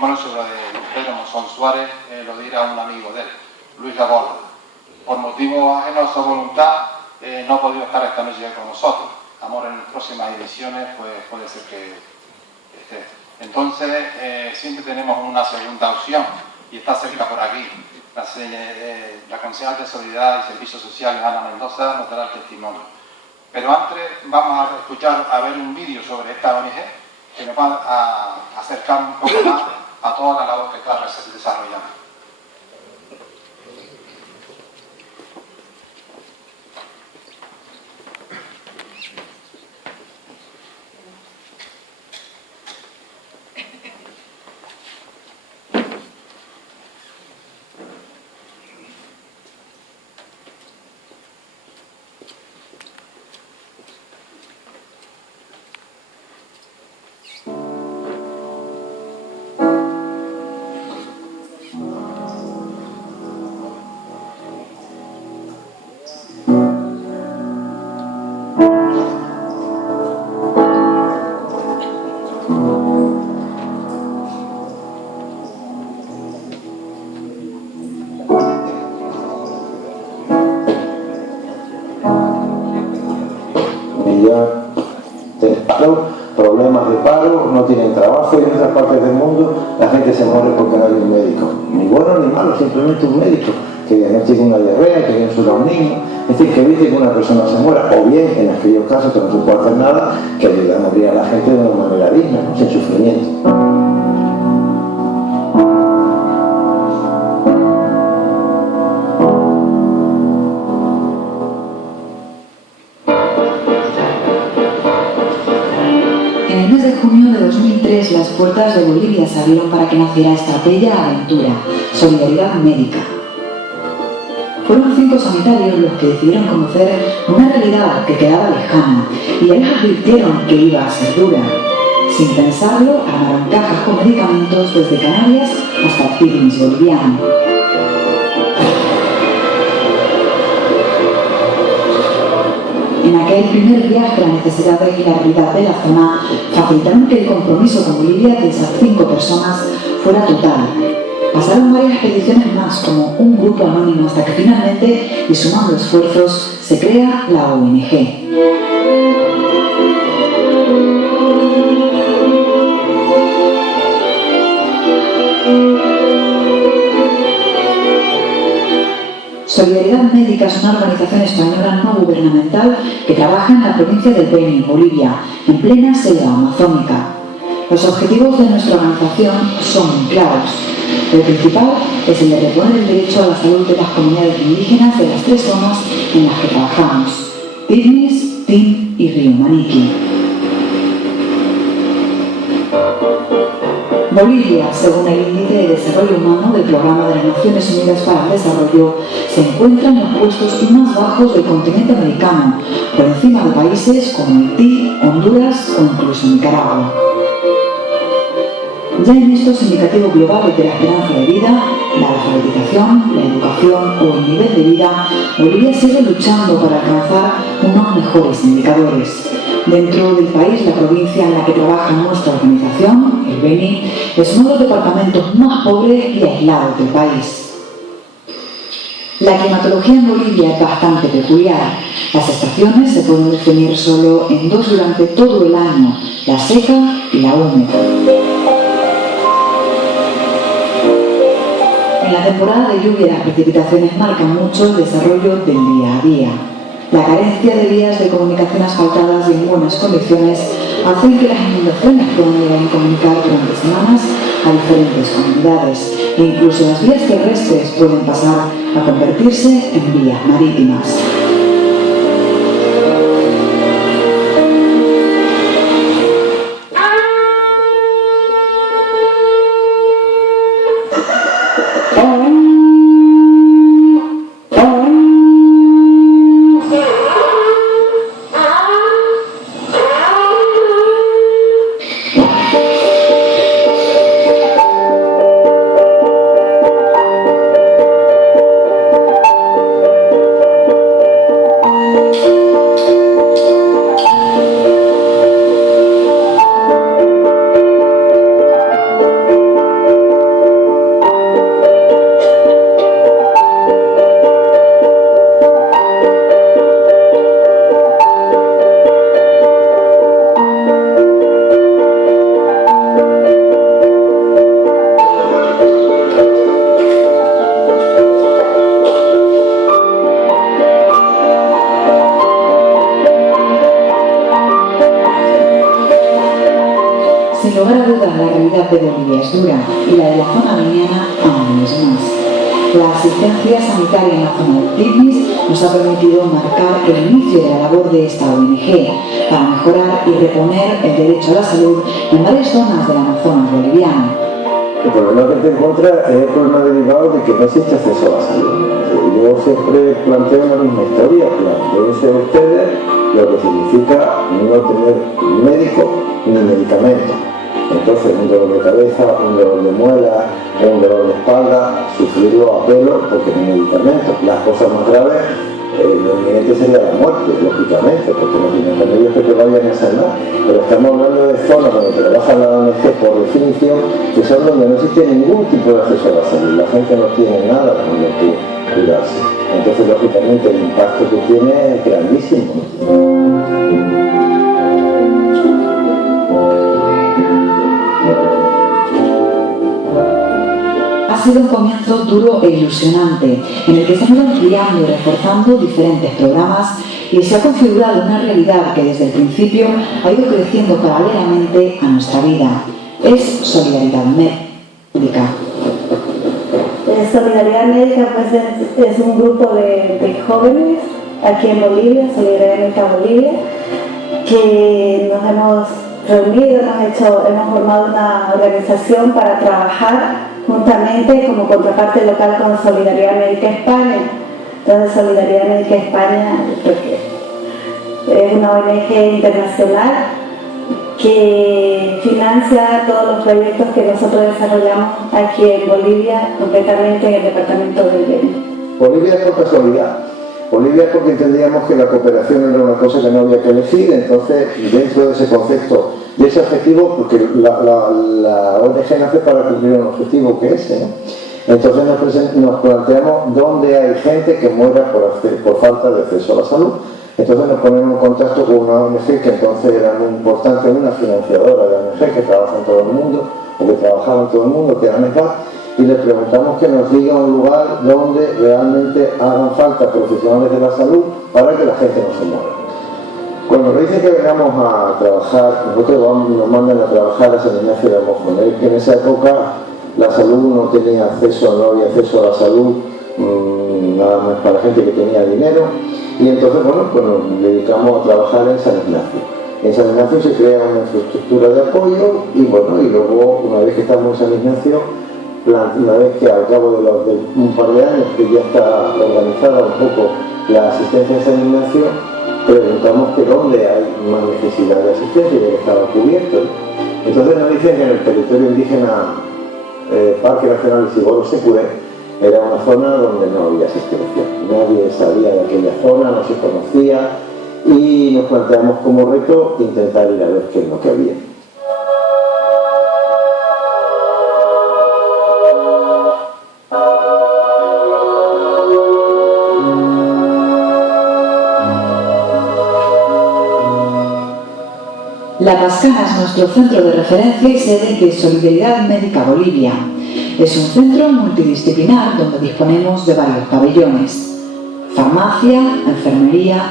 testimonio sobre Pedro Monzón Suárez lo dirá un amigo de él, Luis Laborda. Por motivos ajenos a su voluntad no ha podido estar esta noche con nosotros. Amor, en próximas ediciones pues puede ser que esté. Entonces siempre tenemos una segunda opción y está cerca por aquí. La concejal de Solidaridad y Servicios Sociales, Ana Mendoza, nos dará el testimonio. Pero antes vamos a escuchar, a ver un vídeo sobre esta ONG que nos va a acercar un poco más a toda la labor que está desarrollando. Problemas de paro, no tienen trabajo y en otras partes del mundo la gente se muere porque no hay un médico, ni bueno ni malo, simplemente un médico que diagnostica una diarrea, que insula a un niño, es decir, que evite que una persona se muera, o bien en aquellos casos que no se puede hacer nada, que ayude a morir a la gente de una manera digna, sin sufrimiento. Las puertas de Bolivia se abrieron para que naciera esta bella aventura, Solidaridad Médica. Fueron 5 sanitarios los que decidieron conocer una realidad que quedaba lejana y ya les advirtieron que iba a ser dura. Sin pensarlo, armaron cajas con medicamentos desde Canarias hasta Pirineos boliviano. En aquel primer viaje, la necesidad y la realidad de la zona facilitaron que el compromiso con Bolivia de esas 5 personas fuera total. Pasaron varias expediciones más como un grupo anónimo hasta que finalmente, y sumando esfuerzos, se crea la ONG. Solidaridad Médica es una organización española no gubernamental que trabaja en la provincia del Beni, Bolivia, en plena selva amazónica. Los objetivos de nuestra organización son muy claros. El principal es el de reponer el derecho a la salud de las comunidades indígenas de las 3 zonas en las que trabajamos: Tignis, Tin y Río Maniqui. Bolivia, según el Índice de Desarrollo Humano del Programa de las Naciones Unidas para el Desarrollo, se encuentra en los puestos más bajos del continente americano, por encima de países como Haití, Honduras o incluso Nicaragua. Ya en estos indicativos globales de la esperanza de vida, la alfabetización, la educación o el nivel de vida, Bolivia sigue luchando para alcanzar unos mejores indicadores. Dentro del país, la provincia en la que trabaja nuestra organización, el Beni, es uno de los departamentos más pobres y aislados del país. La climatología en Bolivia es bastante peculiar. Las estaciones se pueden definir solo en 2 durante todo el año: la seca y la húmeda. En la temporada de lluvia las precipitaciones marcan mucho el desarrollo del día a día. La carencia de vías de comunicación asfaltadas y en buenas condiciones hacen que las inundaciones puedan llegar a comunicar durante semanas a diferentes comunidades e incluso las vías terrestres pueden pasar a convertirse en vías marítimas. realidad de Bolivia es dura y la de la zona miniana aún es más. La asistencia sanitaria en la zona de Tignis nos ha permitido marcar el inicio de la labor de esta ONG para mejorar y reponer el derecho a la salud en varias zonas del Amazonas boliviano. El problema que te encuentras es el problema derivado de que no existe acceso a la salud. Yo siempre planteo la misma historia, planteense ustedes lo que significa no tener médico ni medicamento. Entonces, un dolor de cabeza, un dolor de muela, un dolor de espalda, sufrirlo a pelo porque no hay medicamentos. Las cosas más graves, lo inminente sería la muerte, lógicamente, porque no tienen remedios que te vayan a sanar. Pero estamos hablando de zonas donde trabajan la ONG por definición, que son donde no existe ningún tipo de acceso a la salud. La gente no tiene nada con lo que curarse. Entonces, lógicamente, el impacto que tiene es grandísimo. Ha sido un comienzo duro e ilusionante, en el que se han ido ampliando y reforzando diferentes programas y se ha configurado una realidad que desde el principio ha ido creciendo paralelamente a nuestra vida. Es Solidaridad Médica. Solidaridad Médica pues, es un grupo de jóvenes aquí en Bolivia, Solidaridad Médica Bolivia, que nos hemos reunido, hemos formado una organización para trabajar juntamente como contraparte local con Solidaridad Médica España. Entonces Solidaridad Médica España es una ONG internacional que financia todos los proyectos que nosotros desarrollamos aquí en Bolivia, concretamente en el departamento de Beni. Bolivia es por casualidad. Bolivia es porque entendíamos que la cooperación era una cosa que no había que elegir, entonces dentro de ese concepto, de ese objetivo, porque la ONG nace para cumplir un objetivo que es ese, ¿no? Entonces nos planteamos dónde hay gente que muera por falta de acceso a la salud. Entonces nos ponemos en contacto con una ONG que entonces era muy importante, una financiadora de ONG que trabaja en todo el mundo, o que trabajaba en todo el mundo, que era NECA, y le preguntamos que nos diga un lugar donde realmente hagan falta profesionales de la salud para que la gente no se muera. Cuando nos dicen que vengamos a trabajar, nosotros nos mandan a trabajar a San Ignacio de Mojones, que en esa época la salud no tenía acceso, no había acceso a la salud, nada más para la gente que tenía dinero, y entonces bueno, pues nos dedicamos a trabajar en San Ignacio. En San Ignacio se crea una infraestructura de apoyo y bueno, y luego una vez que estamos en San Ignacio, una vez que al cabo de un par de años que ya está organizada un poco la asistencia en San Ignacio, preguntamos que dónde hay más necesidad de asistencia, ya que estaba cubierto. Entonces nos dicen que en el territorio indígena Parque Nacional de Siboro Securé era una zona donde no había asistencia. Nadie sabía de aquella zona, no se conocía y nos planteamos como reto intentar ir a ver qué es lo que había. La Pascana es nuestro centro de referencia y sede de Solidaridad Médica Bolivia. Es un centro multidisciplinar donde disponemos de varios pabellones: farmacia, enfermería,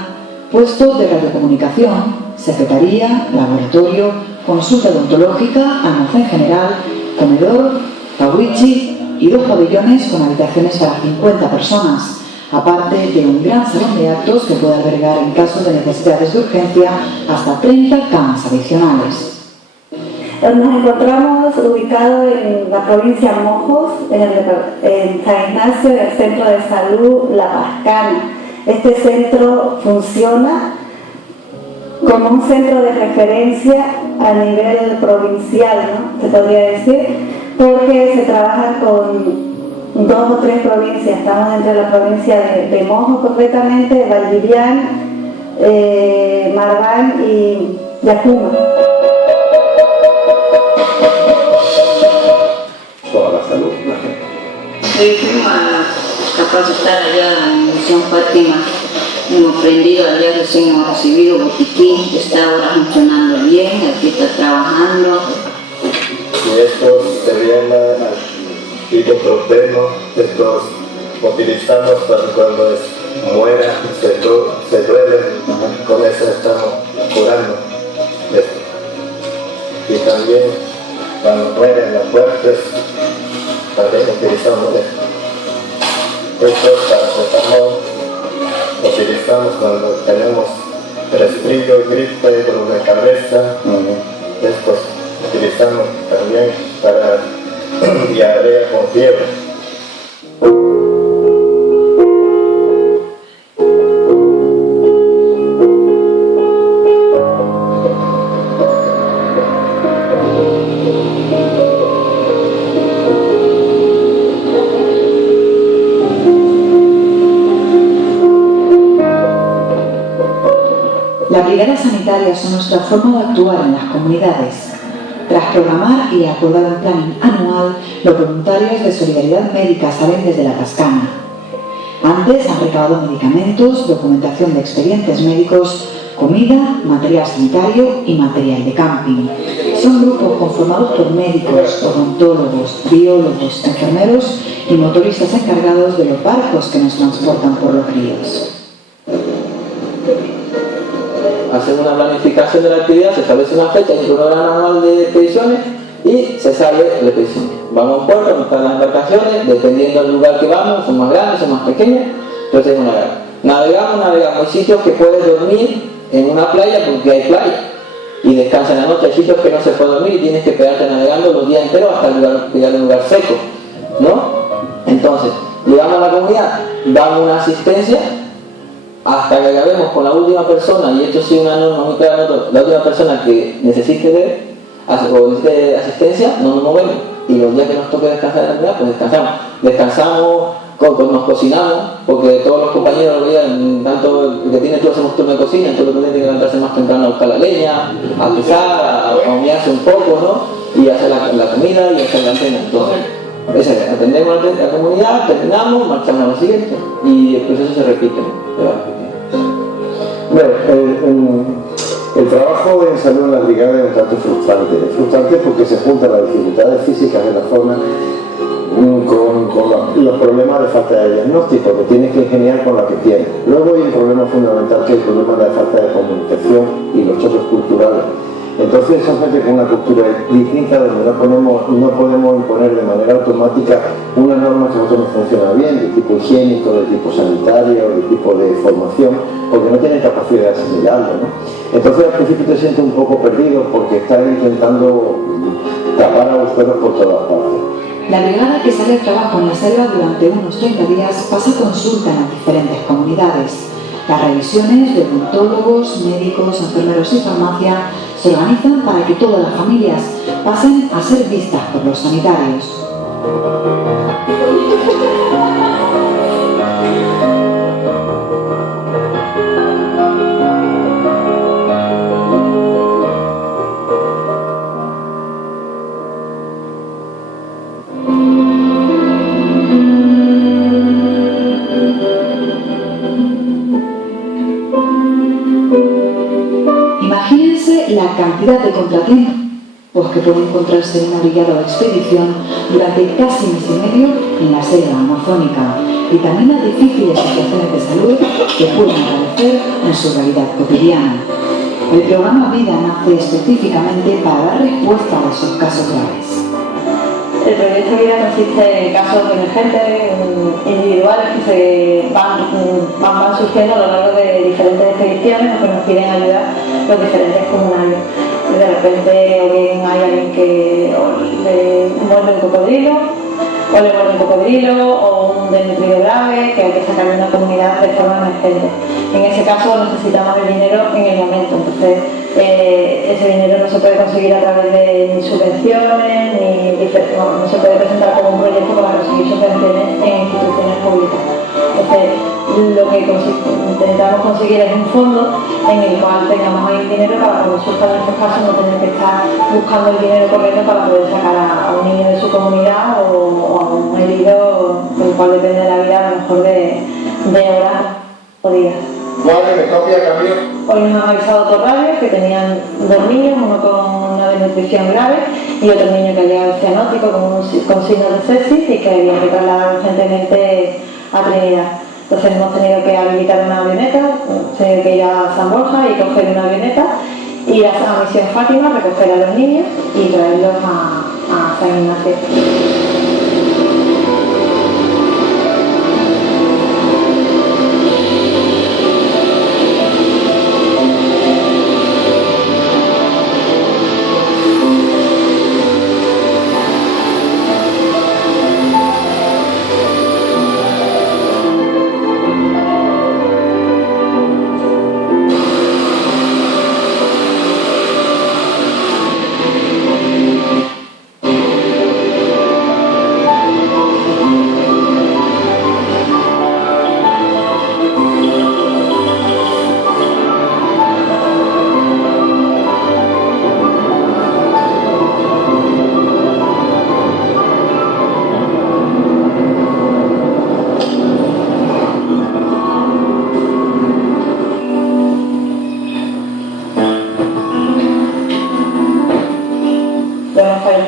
puestos de radiocomunicación, secretaría, laboratorio, consulta odontológica, almacén general, comedor, tawichi y 2 pabellones con habitaciones para 50 personas, aparte de un gran salón de actos que puede albergar en caso de necesidades de urgencia hasta 30 camas adicionales. Nos encontramos ubicados en la provincia de Mojos, en San Ignacio, en el Centro de Salud La Pascana. Este centro funciona como un centro de referencia a nivel provincial, ¿no? Se podría decir, porque se trabaja con 2 o 3 provincias. Estamos entre la provincia de Mojos, concretamente, Valdivian, Marván y Yacuma. Toda la salud. Hoy fuimos a capacitar allá en Misión Fátima. Hemos aprendido, allá recién hemos recibido botiquín, que está ahora funcionando bien, aquí está trabajando. Y estos serían ibuprofeno, estos utilizamos para cuando muera, se duele, con eso estamos curando esto. Y también cuando mueren las muertes, también utilizamos esto. Esto paracetamol utilizamos cuando tenemos resfrío, gripe, dolor de cabeza. Estos utilizamos también para diarrea con fiebre. Las brigadas sanitarias son nuestra forma de actuar en las comunidades. Tras programar y acordar un plan anual, los voluntarios de Solidaridad Médica salen desde la Pascana. Antes han recabado medicamentos, documentación de expedientes médicos, comida, material sanitario y material de camping. Son grupos conformados por médicos, odontólogos, biólogos, enfermeros y motoristas encargados de los barcos que nos transportan por los ríos. Hacemos una planificación de la actividad, se establece una fecha, hay un programa anual de expediciones y se sale de la expedición. Vamos a un puerto, donde están las embarcaciones, dependiendo del lugar que vamos, son más grandes, son más pequeñas, entonces es una gana. Navegamos, hay sitios que puedes dormir en una playa porque hay playa y descansa en la noche, hay sitios que no se puede dormir y tienes que quedarte navegando los días enteros hasta llegar a un lugar seco, ¿no? Entonces, llegamos a la comunidad, damos una asistencia hasta que acabemos con la última persona, y esto sí es una norma muy clara, la última persona que necesite asistencia, no nos movemos, y los días que nos toque descansar en la comunidad, pues descansamos, nos cocinamos, porque todos los compañeros lo veían, tanto que tiene tú hacemos turno de cocina, entonces uno tiene que levantarse más temprano a buscar la leña, a pisar, a humearse un poco, ¿no? Y hacer la comida y hacer la cena. Entonces, atendemos a la comunidad, terminamos, marchamos a la siguiente, y el proceso se repite, ¿no? Bueno, el trabajo en salud en las brigadas es un tanto frustrante. Es frustrante porque se juntan las dificultades físicas de la forma con los problemas de falta de diagnóstico que tienes que ingeniar con la que tienes. Luego hay un problema fundamental que es el problema de la falta de comunicación y los choques culturales. Entonces son gente con una cultura distinta donde no podemos imponer de manera automática una norma que a nosotros nos funciona bien, de tipo higiénico, de tipo sanitario, de tipo de formación, porque no tienen capacidad de asimilarlo, ¿no? Entonces al principio te sientes un poco perdido porque estás intentando tapar agujeros por todas partes. La brigada que sale al trabajo en la selva durante unos 30 días pasa consulta en las diferentes comunidades. Las revisiones de odontólogos, médicos, enfermeros y farmacia se organizan para que todas las familias pasen a ser vistas por los sanitarios. Imagínense la cantidad de contratiempos que puede encontrarse en una brigada o expedición durante casi mes y medio en la selva amazónica, y también las difíciles situaciones de salud que pueden aparecer en su realidad cotidiana. El programa Vida nace específicamente para dar respuesta a esos casos graves. El proyecto Vida consiste en casos emergentes, individuales que se van surgiendo a lo largo de diferentes expediciones o que nos piden ayudar los diferentes comunarios. De repente o bien hay alguien que le muerde un cocodrilo, o un desnutrido grave que hay que sacar de una comunidad de forma emergente. En ese caso necesitamos el dinero en el momento, entonces ese dinero no se puede conseguir a través de ni subvenciones, no se puede presentar como un proyecto para conseguir subvenciones en instituciones públicas. Entonces, lo que intentamos conseguir es un fondo en el cual tengamos ahí dinero para cuando surjan estos casos no tener que estar buscando el dinero correcto para poder sacar a un niño de su comunidad o a un herido del cual depende de la vida a lo mejor de horas o días. Madre, me copia, cambio. Hoy nos han avisado por radio que tenían dos niños, uno con una desnutrición grave y otro niño que ha llegado cianótico con signos de sepsis y que había que trasladar urgentemente a Trinidad. Entonces hemos tenido que habilitar una avioneta, tenido que ir a San Borja y coger una avioneta, ir a Misión Fátima, recoger a los niños y traerlos a San Ignacio.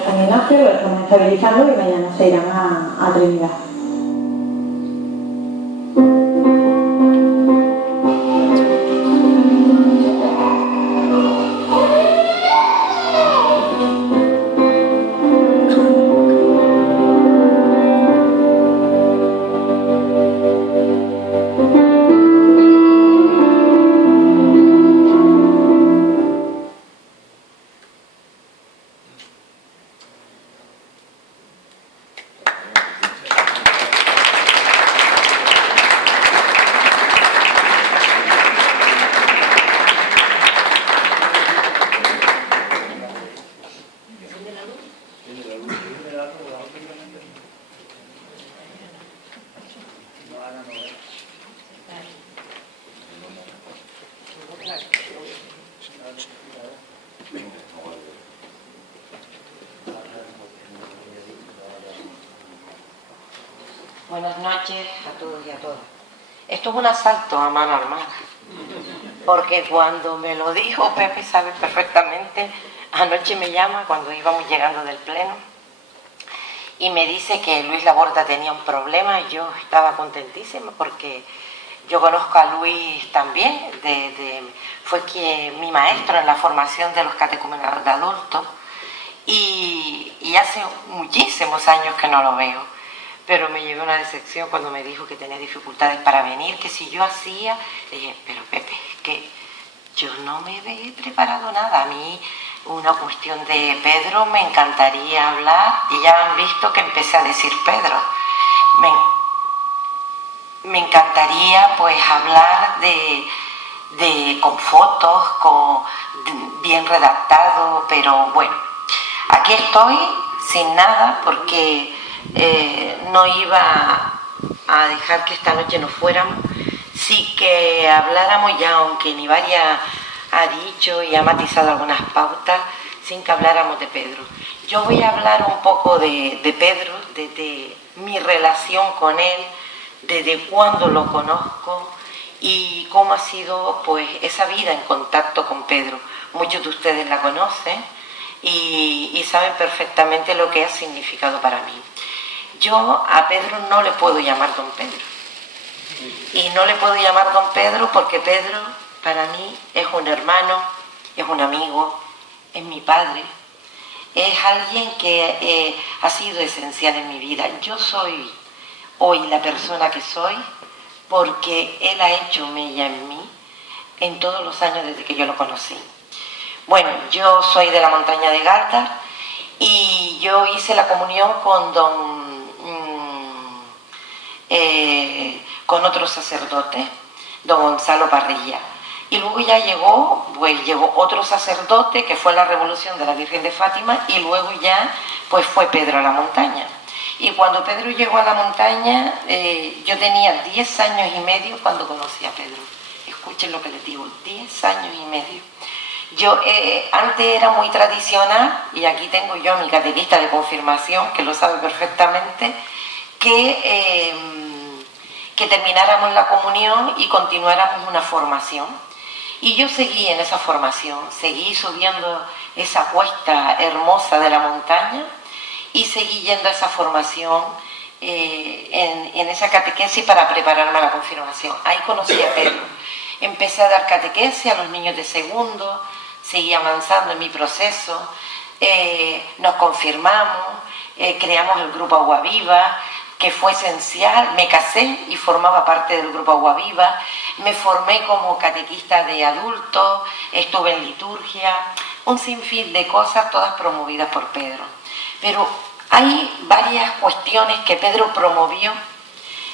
San Ignacio, lo estamos estabilizando y mañana se irán a Trinidad. Buenas noches a todos y a todas. Esto es un asalto a mano armada, porque cuando me lo dijo Pepe, sabe perfectamente, anoche me llama cuando íbamos llegando del pleno y me dice que Luis Laborda tenía un problema. Yo estaba contentísima porque yo conozco a Luis también, fue mi maestro en la formación de los catecúmenos de adultos y hace muchísimos años que no lo veo. Pero me llevé una decepción cuando me dijo que tenía dificultades para venir, que si yo hacía, dije, pero Pepe, es que yo no me he preparado nada. A mí una cuestión de Pedro me encantaría hablar, y ya han visto que empecé a decir Pedro. Me encantaría pues hablar con fotos, bien redactado, pero bueno, aquí estoy sin nada porque no iba a dejar que esta noche nos fuéramos, sí que habláramos ya, aunque Nivari ha dicho y ha matizado algunas pautas, sin que habláramos de Pedro. Yo voy a hablar un poco de Pedro, de mi relación con él, desde cuándo lo conozco y cómo ha sido pues esa vida en contacto con Pedro. Muchos de ustedes la conocen y saben perfectamente lo que ha significado para mí. Yo a Pedro no le puedo llamar don Pedro. Y no le puedo llamar don Pedro porque Pedro para mí es un hermano, es un amigo, es mi padre, es alguien que ha sido esencial en mi vida. Yo soy hoy la persona que soy porque él ha hecho mella en mí en todos los años desde que yo lo conocí. Bueno, yo soy de la montaña de Galdar y yo hice la comunión con con otro sacerdote, don Gonzalo Parrilla. Y luego ya llegó otro sacerdote que fue la Revolución de la Virgen de Fátima y luego ya pues fue Pedro a la montaña. Y cuando Pedro llegó a la montaña, yo tenía 10 años y medio cuando conocí a Pedro. Escuchen lo que les digo, 10 años y medio. Yo antes era muy tradicional, y aquí tengo yo a mi catequista de confirmación, que lo sabe perfectamente, que termináramos la comunión y continuáramos una formación. Y yo seguí en esa formación, seguí subiendo esa cuesta hermosa de la montaña y seguí yendo a esa formación en esa catequesis para prepararme a la confirmación. Ahí conocí a Pedro. Empecé a dar catequesis a los niños de segundo, seguí avanzando en mi proceso. nos confirmamos, creamos el grupo Agua Viva, que fue esencial. Me casé y formaba parte del grupo Agua Viva, me formé como catequista de adultos, estuve en liturgia, un sinfín de cosas, todas promovidas por Pedro. Pero hay varias cuestiones que Pedro promovió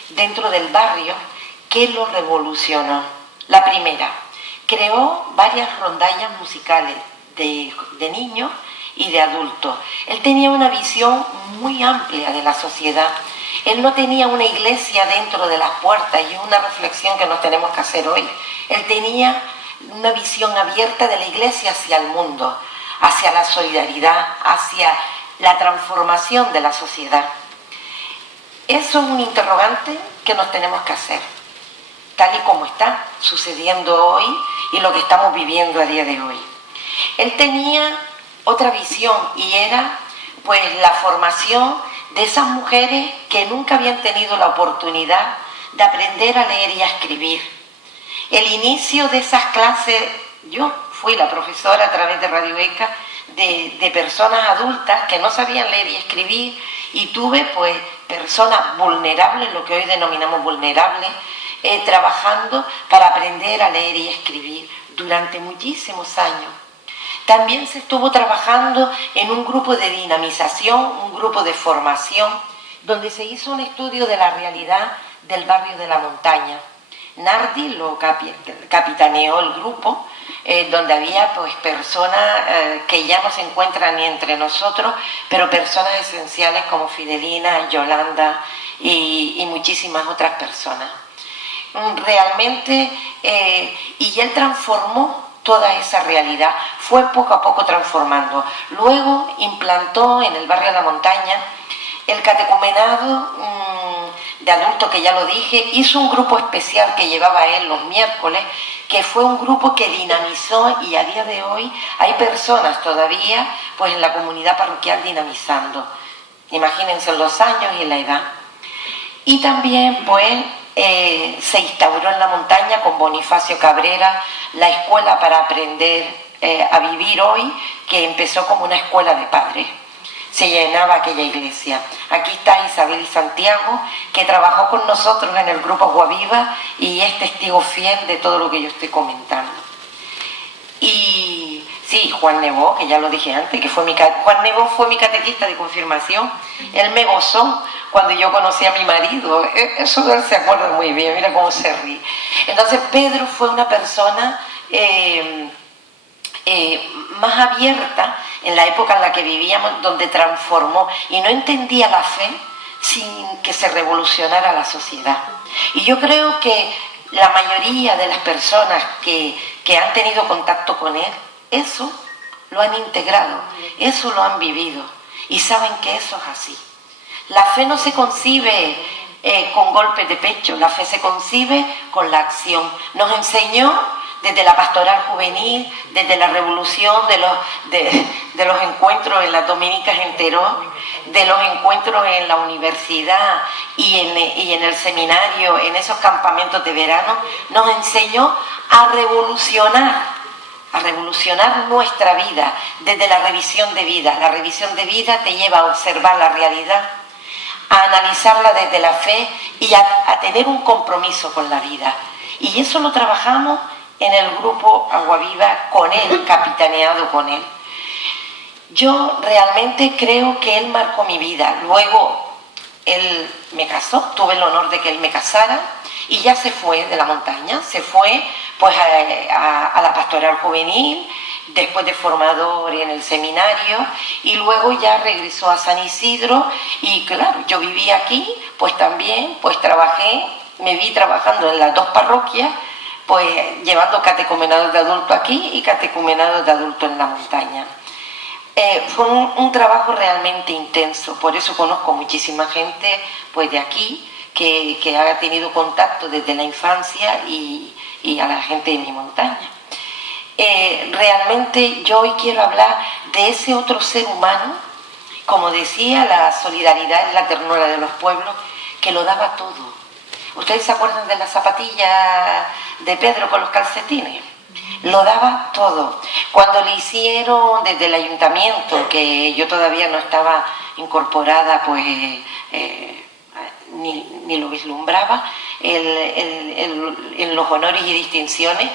dentro del barrio que lo revolucionó. La primera, creó varias rondallas musicales de niños y de adultos. Él tenía una visión muy amplia de la sociedad. Él no tenía una iglesia dentro de las puertas, y es una reflexión que nos tenemos que hacer hoy. Él tenía una visión abierta de la iglesia hacia el mundo, hacia la solidaridad, hacia la transformación de la sociedad. Eso es un interrogante que nos tenemos que hacer, tal y como está sucediendo hoy y lo que estamos viviendo a día de hoy. Él tenía otra visión, y era pues la formación de esas mujeres que nunca habían tenido la oportunidad de aprender a leer y a escribir. El inicio de esas clases, yo fui la profesora a través de Radio ECA de personas adultas que no sabían leer y escribir, y tuve pues personas vulnerables, lo que hoy denominamos vulnerables, trabajando para aprender a leer y escribir durante muchísimos años. También se estuvo trabajando en un grupo de dinamización, un grupo de formación, donde se hizo un estudio de la realidad del barrio de la montaña. Nardi lo capitaneó el grupo, donde había pues personas que ya no se encuentran ni entre nosotros, pero personas esenciales como Fidelina, Yolanda y muchísimas otras personas. Realmente, y él transformó toda esa realidad, fue poco a poco transformando. Luego implantó en el barrio de la montaña el catecumenado de adultos, que ya lo dije. Hizo un grupo especial que llevaba él los miércoles, que fue un grupo que dinamizó, y a día de hoy hay personas todavía pues en la comunidad parroquial dinamizando. Imagínense los años y la edad. Y también pues se instauró en la montaña con Bonifacio Cabrera la escuela para aprender a vivir hoy, que empezó como una escuela de padres. Se llenaba aquella iglesia. Aquí está Isabel Santiago, que trabajó con nosotros en el grupo Agua Viva y es testigo fiel de todo lo que yo estoy comentando. Y sí, Juan Nebó, que ya lo dije antes, que Juan Nebó fue mi catequista de confirmación. Él me gozó cuando yo conocí a mi marido. Eso él se acuerda muy bien, mira cómo se ríe. Entonces Pedro fue una persona más abierta en la época en la que vivíamos, donde transformó, y no entendía la fe sin que se revolucionara la sociedad. Y yo creo que la mayoría de las personas que han tenido contacto con él, eso lo han integrado, eso lo han vivido, y saben que eso es así. La fe no se concibe con golpes de pecho, la fe se concibe con la acción. Nos enseñó desde la pastoral juvenil, desde la revolución de los encuentros en las dominicas en Terón, de los encuentros en la universidad y en el seminario, en esos campamentos de verano, nos enseñó a revolucionar nuestra vida desde la revisión de vida. La revisión de vida te lleva a observar la realidad, a analizarla desde la fe y a tener un compromiso con la vida. Y eso lo trabajamos en el grupo Agua Viva con él, capitaneado con él. Yo realmente creo que él marcó mi vida. Luego él me casó, tuve el honor de que él me casara, y ya se fue de la montaña, se fue pues a la pastoral juvenil, después de formador en el seminario, y luego ya regresó a San Isidro. Y claro, yo viví aquí, pues también pues trabajé, me vi trabajando en las dos parroquias, pues llevando catecumenados de adulto aquí y catecumenados de adulto en la montaña. Fue un trabajo realmente intenso, por eso conozco muchísima gente pues de aquí que ha tenido contacto desde la infancia y a la gente de mi montaña. Realmente yo hoy quiero hablar de ese otro ser humano, como decía, la solidaridad y la ternura de los pueblos, que lo daba todo. ¿Ustedes se acuerdan de la zapatilla de Pedro con los calcetines? lo daba todo. Cuando le hicieron desde el ayuntamiento, que yo todavía no estaba incorporada, pues ni lo vislumbraba, en los honores y distinciones,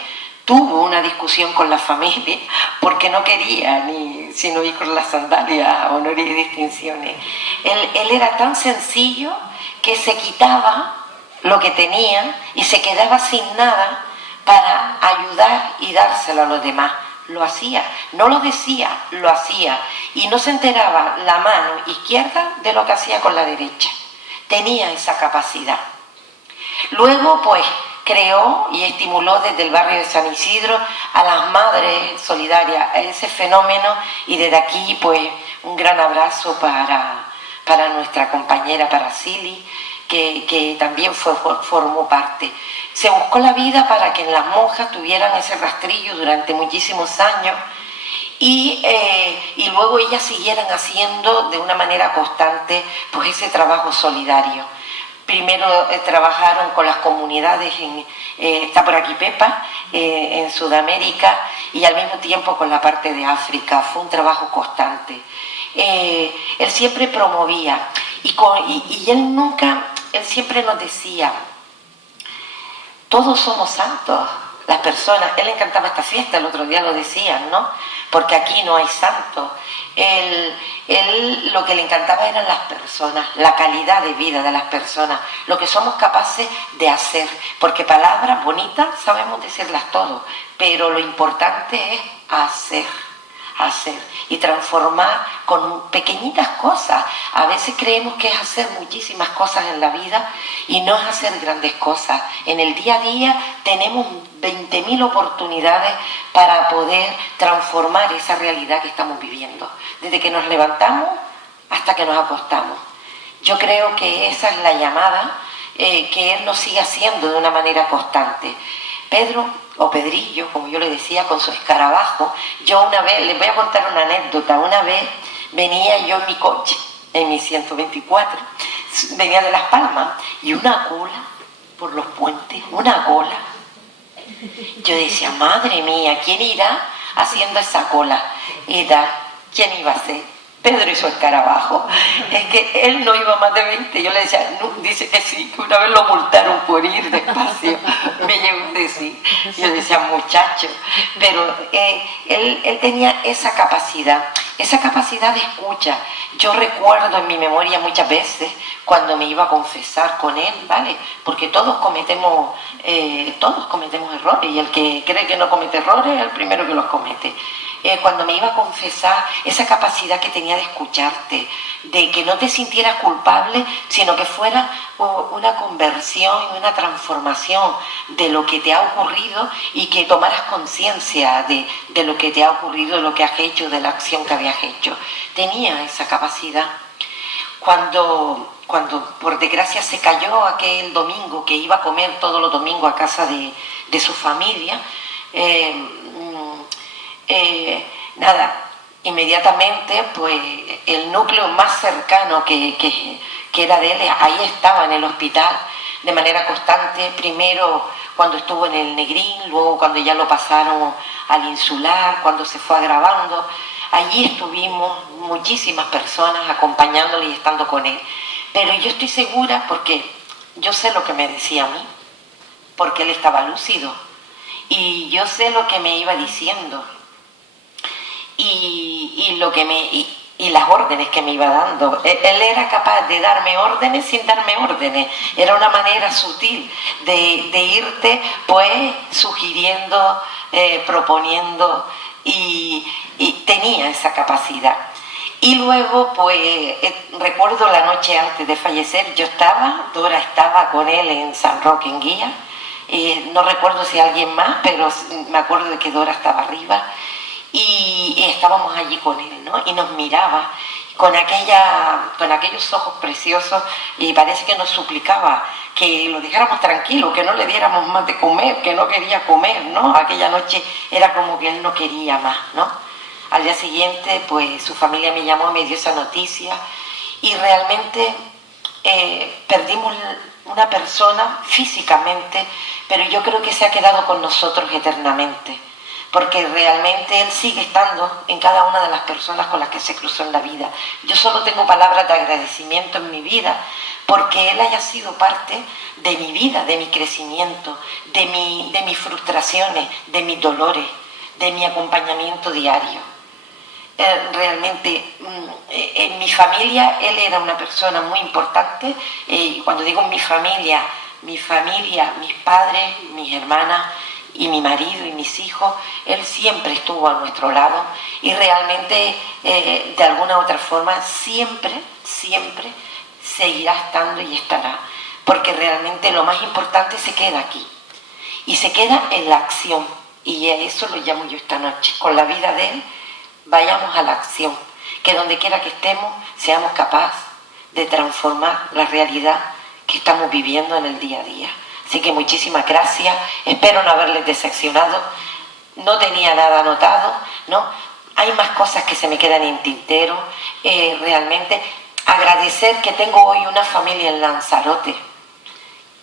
tuvo una discusión con la familia porque no quería sino ir con las sandalias a honores y distinciones. Él era tan sencillo que se quitaba lo que tenía y se quedaba sin nada para ayudar y dárselo a los demás. Lo hacía, no lo decía, lo hacía, y no se enteraba la mano izquierda de lo que hacía con la derecha. Tenía esa capacidad. Luego, pues, creó y estimuló desde el barrio de San Isidro a las madres solidarias, a ese fenómeno, y desde aquí, pues, un gran abrazo para nuestra compañera, para Silly, que también formó parte. Se buscó la vida para que las monjas tuvieran ese rastrillo durante muchísimos años y luego ellas siguieran haciendo de una manera constante pues ese trabajo solidario. Primero trabajaron con las comunidades, está por aquí Pepa, en Sudamérica, y al mismo tiempo con la parte de África. Fue un trabajo constante. Él siempre promovía y él siempre nos decía: todos somos santos, las personas. Él le encantaba esta fiesta, el otro día lo decían, ¿no? Porque aquí no hay santos. Él lo que le encantaba eran las personas, la calidad de vida de las personas, lo que somos capaces de hacer, porque palabras bonitas sabemos decirlas todos, pero lo importante es hacer y transformar con pequeñitas cosas. A veces creemos que es hacer muchísimas cosas en la vida y no es hacer grandes cosas. En el día a día tenemos 20.000 oportunidades para poder transformar esa realidad que estamos viviendo, desde que nos levantamos hasta que nos acostamos. Yo creo que esa es la llamada que él nos sigue haciendo de una manera constante. Pedro, o Pedrillo, como yo le decía, con su escarabajo. Yo una vez, les voy a contar una anécdota. Una vez venía yo en mi coche, en mi 124, venía de Las Palmas, y una cola por los puentes, una cola. Yo decía, madre mía, ¿quién irá haciendo esa cola? Y tal, ¿quién iba a ser? Pedro y su escarabajo. Es que él no iba más de 20. Yo le decía, no, dice que sí, que una vez lo multaron por ir despacio. Me llegó a decir. Yo decía, muchacho. Pero él tenía esa capacidad de escucha. Yo recuerdo en mi memoria muchas veces cuando me iba a confesar con él, ¿vale? Porque todos cometemos errores, y el que cree que no comete errores es el primero que los comete. Cuando me iba a confesar, esa capacidad que tenía de escucharte, de que no te sintieras culpable, sino que fuera una conversión y una transformación de lo que te ha ocurrido, y que tomaras conciencia de lo que te ha ocurrido, de lo que has hecho, de la acción que habías hecho. Tenía esa capacidad. Cuando por desgracia se cayó aquel domingo, que iba a comer todos los domingos a casa de su familia, inmediatamente pues el núcleo más cercano que era de él, ahí estaba en el hospital de manera constante. Primero cuando estuvo en el Negrín, luego cuando ya lo pasaron al Insular, cuando se fue agravando. Allí estuvimos muchísimas personas acompañándole y estando con él. Pero yo estoy segura, porque yo sé lo que me decía a mí, porque él estaba lúcido, y yo sé lo que me iba diciendo, y las órdenes que me iba dando. Él era capaz de darme órdenes sin darme órdenes. Era una manera sutil de irte pues sugiriendo, proponiendo, y tenía esa capacidad. Y luego pues recuerdo la noche antes de fallecer, Dora estaba con él en San Roque en Guía, no recuerdo si alguien más, pero me acuerdo de que Dora estaba arriba, y estábamos allí con él, ¿no? Y nos miraba con aquellos ojos preciosos, y parece que nos suplicaba que lo dejáramos tranquilo, que no le diéramos más de comer, que no quería comer, ¿no? Aquella noche era como que él no quería más, ¿no? Al día siguiente, pues su familia me llamó y me dio esa noticia, y realmente perdimos una persona físicamente, pero yo creo que se ha quedado con nosotros eternamente. porque realmente Él sigue estando en cada una de las personas con las que se cruzó en la vida. Yo solo tengo palabras de agradecimiento en mi vida, porque Él haya sido parte de mi vida, de mi crecimiento, de mis frustraciones, de mis dolores, de mi acompañamiento diario. Realmente en mi familia Él era una persona muy importante, y cuando digo mi familia, mis padres, mis hermanas y mi marido y mis hijos, Él siempre estuvo a nuestro lado, y realmente de alguna u otra forma siempre seguirá estando y estará, porque realmente lo más importante se queda aquí, y se queda en la acción, y a eso lo llamo yo esta noche. Con la vida de Él vayamos a la acción, que donde quiera que estemos seamos capaces de transformar la realidad que estamos viviendo en el día a día. Así que muchísimas gracias, espero no haberles decepcionado, no tenía nada anotado, ¿no? Hay más cosas que se me quedan en tintero. Realmente agradecer que tengo hoy una familia en Lanzarote,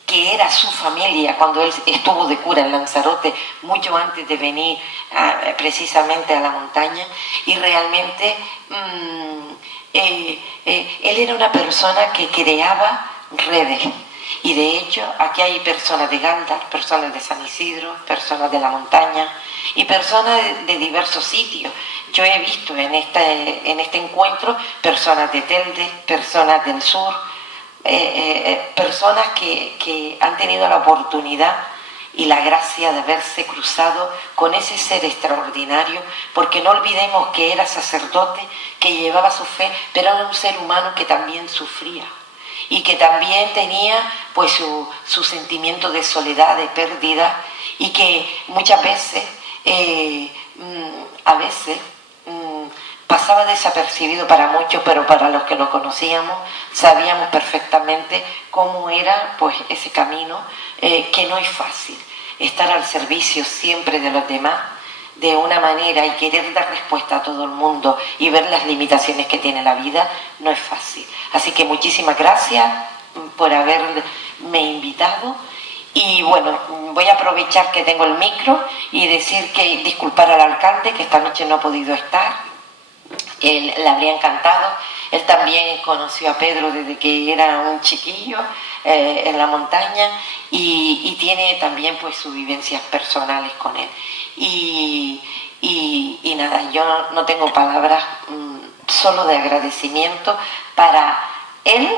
que era su familia cuando él estuvo de cura en Lanzarote, mucho antes de venir precisamente a la montaña, y realmente él era una persona que creaba redes, y de hecho aquí hay personas de Gáldar, personas de San Isidro, personas de la montaña y personas de diversos sitios. Yo he visto en este encuentro personas de Telde, personas del sur, personas que han tenido la oportunidad y la gracia de haberse cruzado con ese ser extraordinario, porque no olvidemos que era sacerdote, que llevaba su fe, pero era un ser humano que también sufría y que también tenía pues su sentimiento de soledad, de pérdida, y que muchas veces pasaba desapercibido para muchos, pero para los que lo conocíamos sabíamos perfectamente cómo era pues ese camino, que no es fácil. Estar al servicio siempre de los demás de una manera y querer dar respuesta a todo el mundo y ver las limitaciones que tiene la vida no es fácil. Así que muchísimas gracias por haberme invitado. Y bueno, voy a aprovechar que tengo el micro y decir que disculpar al alcalde, que esta noche no ha podido estar. Él le habría encantado. Él también conoció a Pedro desde que era un chiquillo en la montaña, y tiene también pues sus vivencias personales con él. Y nada, yo no tengo palabras, solo de agradecimiento para él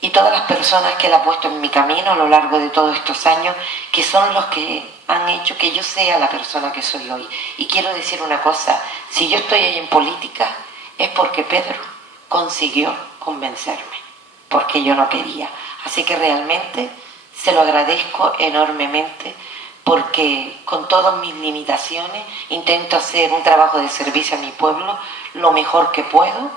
y todas las personas que él ha puesto en mi camino a lo largo de todos estos años, que son los que han hecho que yo sea la persona que soy hoy. Y quiero decir una cosa: si yo estoy ahí en política es porque Pedro consiguió convencerme, porque yo no quería. Así que realmente se lo agradezco enormemente, porque con todas mis limitaciones intento hacer un trabajo de servicio a mi pueblo lo mejor que puedo,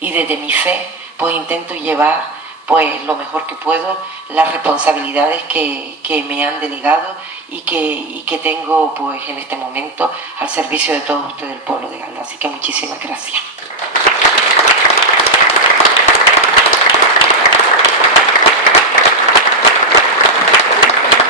y desde mi fe pues intento llevar pues lo mejor que puedo las responsabilidades que me han delegado y que tengo pues en este momento al servicio de todos ustedes del pueblo de Gáldar. Así que muchísimas gracias.